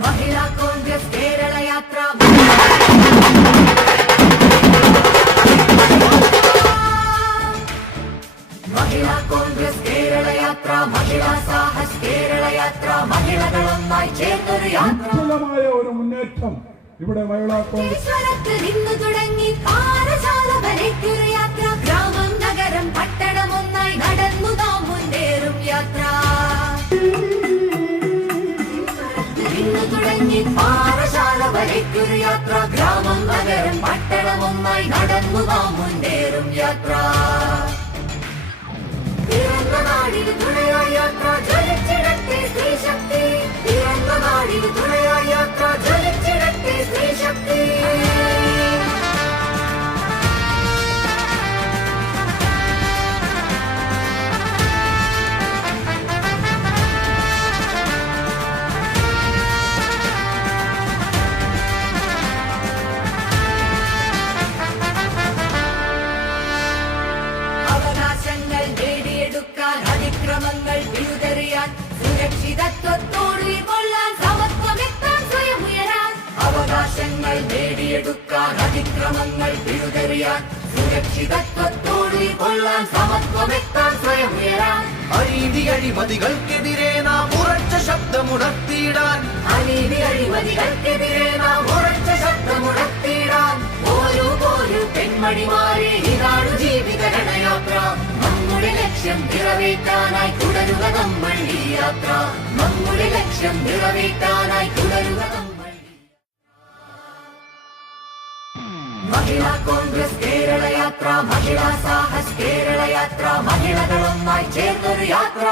മഹിളാ കോൺഗ്രസ് കേരള യാത്ര. മഹിളാ കോൺഗ്രസ് കേരള യാത്ര, മഹിളാ സാഹസ് കേരള യാത്ര, മഹിളകളൊന്നായി ചേർന്നൊരു യാത്ര. ഒരു മുന്നേറ്റം ഇവിടെ മഹിളാ കോൺഗ്രസ് നിന്ന് തുടങ്ങി പാറശാല വരയ്ക്കൊരു യാത്ര. ഗ്രാമം നഗരം പട്ടണം ഒന്നായി നടന്നു നാം മുന്നേറും യാത്ര. നിന്ന് തുടങ്ങി പാറശാല വരയ്ക്കൊരു യാത്ര. ഗ്രാമം നഗരം പട്ടണം ഒന്നായി നടന്നു നാം മുന്നേറും യാത്ര. പിറന്ന നാടിന് തുണയായി യാത്ര, ജ്വലിച്ചിടട്ടെ സ്ത്രീശക്തി. പിറന്ന നാടിന് തുണയായി യാത്ര, ജ്വലിച്ചിടട്ടെ സ്ത്രീശക്തി. അവകാശങ്ങൾ നേടിയെടുക്കാൻ, അതിക്രമങ്ങൾ വിരുദ്ധറിയാൻ, സുരക്ഷിതത്വത്തോട് കൊള്ളാൻ, സമത്വമെത്താൻ സ്വയം ഉയരാൻ. അവകാശങ്ങൾ നേടിയെടുക്കാൻ, അതിക്രമങ്ങൾ വിരുദ്ധറിയാൻ, സുരക്ഷിതത്വത്തോട് കൊള്ളാൻ, സമത്വമെത്താൻ സ്വയം ഉയരാൻ. അനീതി അഴിമതികൾക്കെതിരെ നാം ഉറച്ച ശബ്ദമുണർത്തിയിടാൻ. അനീതി അഴിമതികൾക്കെതിരെ നാം ഉറച്ച ശബ്ദമുണർത്തിയിടാൻ. ഓരോ പെൺമണിമാരെ ഇതാണ് ജീവിതരണയാത്ര. നമ്മുടെ ലക്ഷ്യം നിറവേറ്റാനായി തുടരുക നമ്മൾ ഈ യാത്ര. നമ്മുടെ ലക്ഷ്യം നിറവേറ്റാനായി തുടരുക നമ്മൾ. മഹിളാ കോൺഗ്രസ് കേരള യാത്ര, മഹിളാ സാഹസ് കേരള യാത്ര, മഹിളകളൊന്നായി ചേർന്നൊരു യാത്ര.